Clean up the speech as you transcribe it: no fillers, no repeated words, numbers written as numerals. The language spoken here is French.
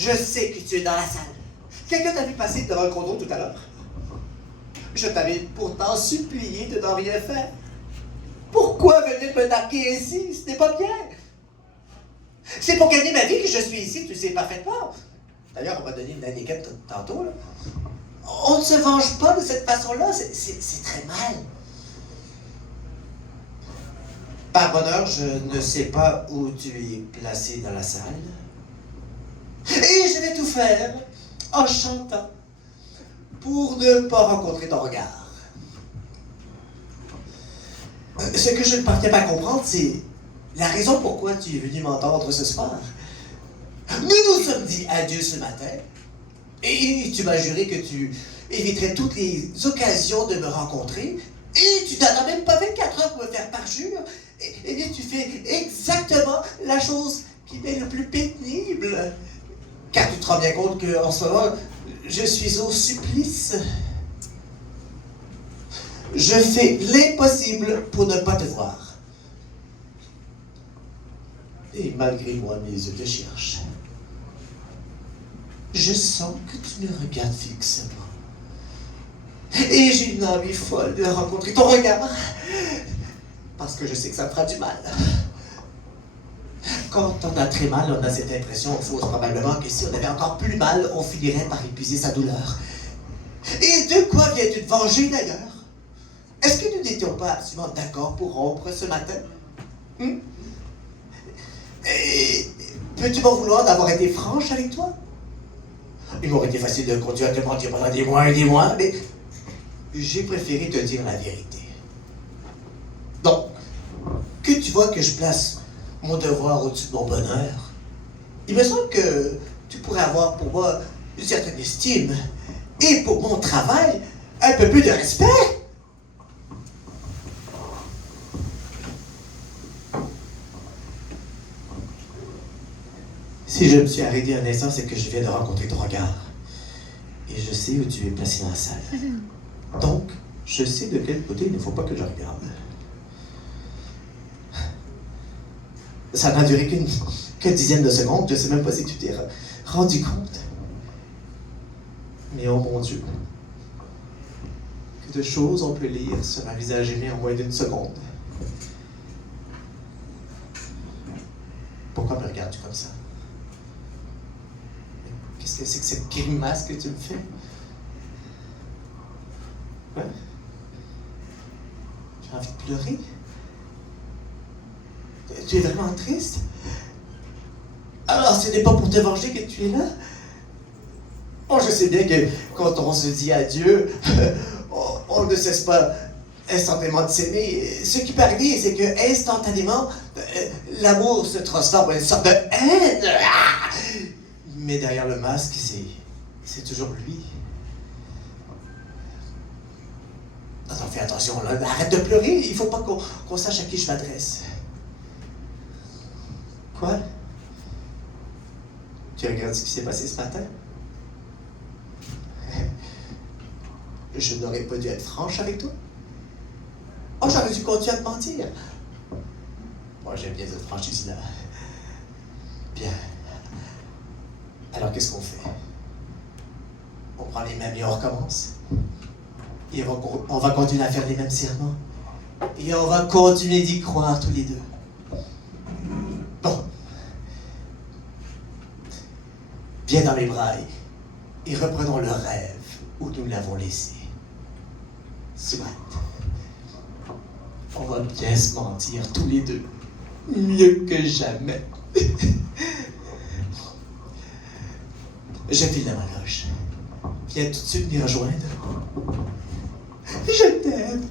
Je sais que tu es dans la salle. Quelqu'un t'a vu passer devant le condo tout à l'heure? Je t'avais pourtant supplié de n'en rien faire. Pourquoi venir me narguer ici? Ce n'est pas bien. C'est pour gagner ma vie que je suis ici, tu sais parfaitement. D'ailleurs, on m'a donné une indiquette tantôt, là. On ne se venge pas de cette façon-là, c'est très mal. Par bonheur, je ne sais pas où tu es placé dans la salle. Et je vais tout faire en chantant pour ne pas rencontrer ton regard. Ce que je ne parviens pas à comprendre, c'est la raison pourquoi tu es venu m'entendre ce soir. Nous nous sommes dit adieu ce matin, et tu m'as juré que tu éviterais toutes les occasions de me rencontrer, et tu n'as même pas 24 heures pour me faire parjure. Eh bien, tu fais exactement la chose qui m'est le plus pénible. Car tu te rends bien compte qu'en ce moment, je suis au supplice. Je fais l'impossible pour ne pas te voir. Et malgré moi, mes yeux te cherchent. Je sens que tu me regardes fixement. Et j'ai une envie folle de rencontrer ton regard. Parce que je sais que ça me fera du mal. Quand on a très mal, on a cette impression fausse probablement que si on avait encore plus mal, on finirait par épuiser sa douleur. Et de quoi viens-tu te venger d'ailleurs? Est-ce que nous n'étions pas absolument d'accord pour rompre ce matin? Et peux-tu m'en vouloir d'avoir été franche avec toi? Il m'aurait été facile de continuer à te mentir pendant des mois et des mois, mais j'ai préféré te dire la vérité. Donc, que tu vois que je place mon devoir au-dessus de mon bonheur, il me semble que tu pourrais avoir pour moi une certaine estime et pour mon travail, un peu plus de respect. Si je me suis arrêté un instant, c'est que je viens de rencontrer ton regard. Et je sais où tu es placé dans la salle. Donc, je sais de quel côté il ne faut pas que je regarde. Ça n'a duré qu'une dizaine de secondes, je ne sais même pas si tu t'es rendu compte. Mais oh mon Dieu, que de choses on peut lire sur un visage aimé en moins d'une seconde. Pourquoi me regardes-tu comme ça? Qu'est-ce que c'est que cette grimace que tu me fais? Ouais? Tu as envie de pleurer? Tu es vraiment triste? Alors ce n'est pas pour te venger que tu es là? Oh, je sais bien que quand on se dit adieu, on ne cesse pas instantanément de s'aimer. Ce qui peut arriver, c'est que instantanément, l'amour se transforme en une sorte de haine. Mais derrière le masque, c'est toujours lui. Attends, fais attention, là. Arrête de pleurer, il ne faut pas qu'on sache à qui je m'adresse. Quoi? Tu regardes ce qui s'est passé ce matin? Je n'aurais pas dû être franche avec toi? Oh, j'aurais dû continuer à te mentir. Moi, j'aime bien être franche ici, là. Bien. Alors, qu'est-ce qu'on fait? On prend les mêmes et on recommence. Et on va continuer à faire les mêmes serments. Et on va continuer d'y croire tous les deux. Bon. Viens dans mes bras et reprenons le rêve où nous l'avons laissé. Soit. On va bien se mentir tous les deux. Mieux que jamais. Je file dans ma loge. Viens tout de suite m'y rejoindre. Je t'aime.